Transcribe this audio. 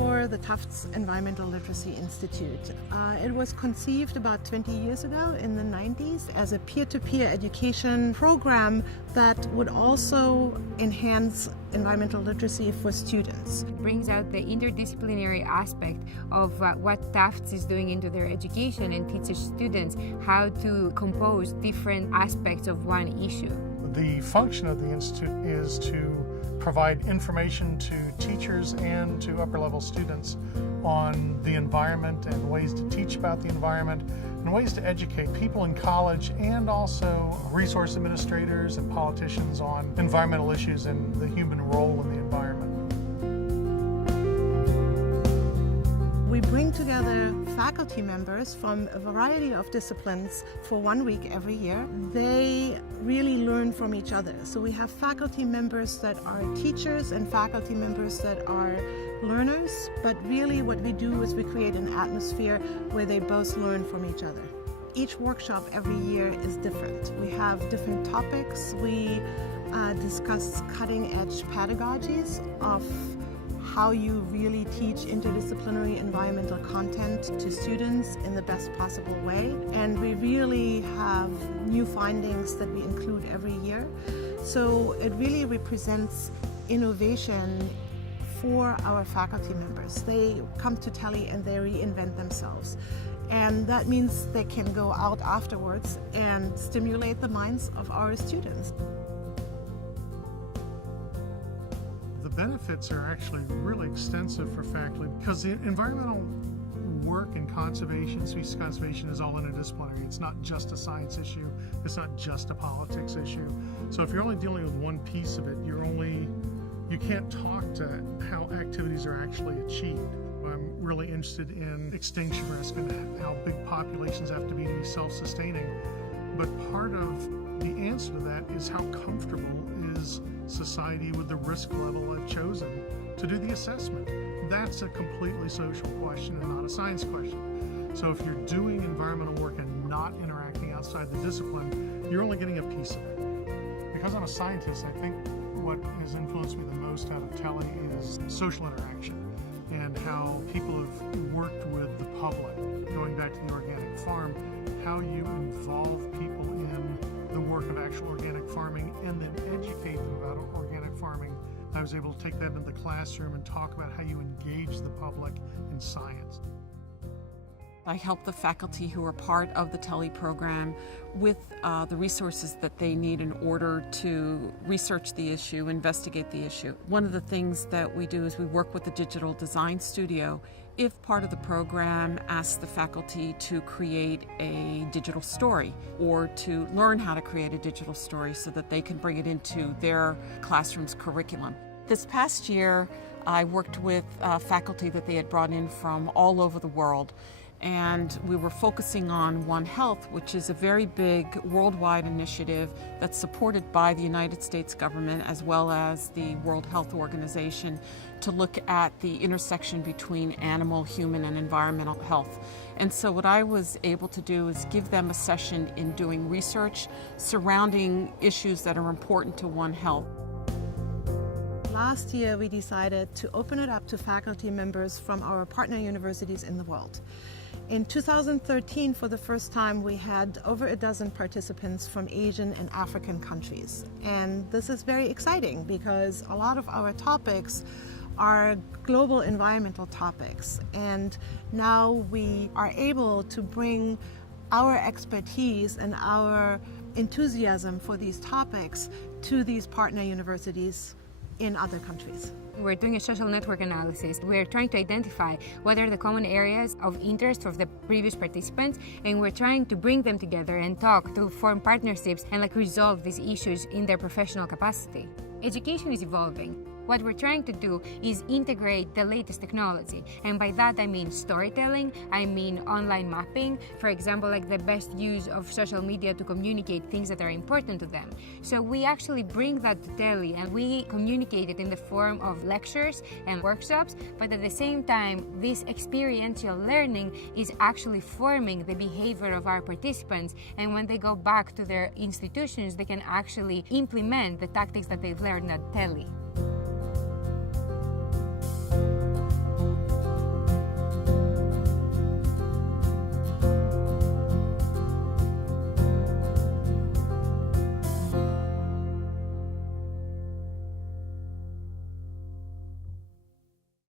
for the Tufts Environmental Literacy Institute. It was conceived about 20 years ago in the 90s as a peer-to-peer education program that would also enhance environmental literacy for students. It brings out the interdisciplinary aspect of what Tufts is doing into their education and teaches students how to compose different aspects of one issue. The function of the Institute is to provide information to teachers and to upper-level students on the environment and ways to teach about the environment and ways to educate people in college and also resource administrators and politicians on environmental issues and the human role in the environment. We bring together faculty members from a variety of disciplines for 1 week every year. They really learn from each other. So we have faculty members that are teachers and faculty members that are learners, but really what we do is we create an atmosphere where they both learn from each other. Each workshop every year is different. We have different topics. We discuss cutting-edge pedagogies of how you really teach interdisciplinary environmental content to students in the best possible way. And we really have new findings that we include every year. So it really represents innovation for our faculty members. They come to TELI and they reinvent themselves. And that means they can go out afterwards and stimulate the minds of our students. The benefits are actually really extensive for faculty because the environmental work and conservation, species conservation, is all interdisciplinary. It's not just a science issue. It's not just a politics issue. So if you're only dealing with one piece of it, you can't talk to how activities are actually achieved. I'm really interested in extinction risk and how big populations have to be self-sustaining. But part of the answer to that is how comfortable is society with the risk level I've chosen to do the assessment. That's a completely social question and not a science question. So if you're doing environmental work and not interacting outside the discipline, you're only getting a piece of it. Because I'm a scientist, I think what has influenced me the most out of TELI is social interaction and how people have worked with the public. Going back to the organic farm, how you involve people in the work of actual organic farming and then educate them about organic farming. I was able to take that into the classroom and talk about how you engage the public in science. I help the faculty who are part of the TELI program with the resources that they need in order to research the issue, investigate the issue. One of the things that we do is we work with the digital design studio. If part of the program asks the faculty to create a digital story or to learn how to create a digital story so that they can bring it into their classroom's curriculum. This past year, I worked with faculty that they had brought in from all over the world. And we were focusing on One Health, which is a very big worldwide initiative that's supported by the United States government as well as the World Health Organization to look at the intersection between animal, human, and environmental health. And so what I was able to do is give them a session in doing research surrounding issues that are important to One Health. Last year, we decided to open it up to faculty members from our partner universities in the world. In 2013, for the first time, we had over a dozen participants from Asian and African countries. And this is very exciting because a lot of our topics are global environmental topics. And now we are able to bring our expertise and our enthusiasm for these topics to these partner universities in other countries. We're doing a social network analysis. We're trying to identify what are the common areas of interest of the previous participants, and we're trying to bring them together and talk to form partnerships and resolve these issues in their professional capacity. Education is evolving. What we're trying to do is integrate the latest technology, and by that I mean storytelling, I mean online mapping, for example, like the best use of social media to communicate things that are important to them. So we actually bring that to TELI and we communicate it in the form of lectures and workshops, but at the same time this experiential learning is actually forming the behavior of our participants, and when they go back to their institutions they can actually implement the tactics that they've learned at TELI.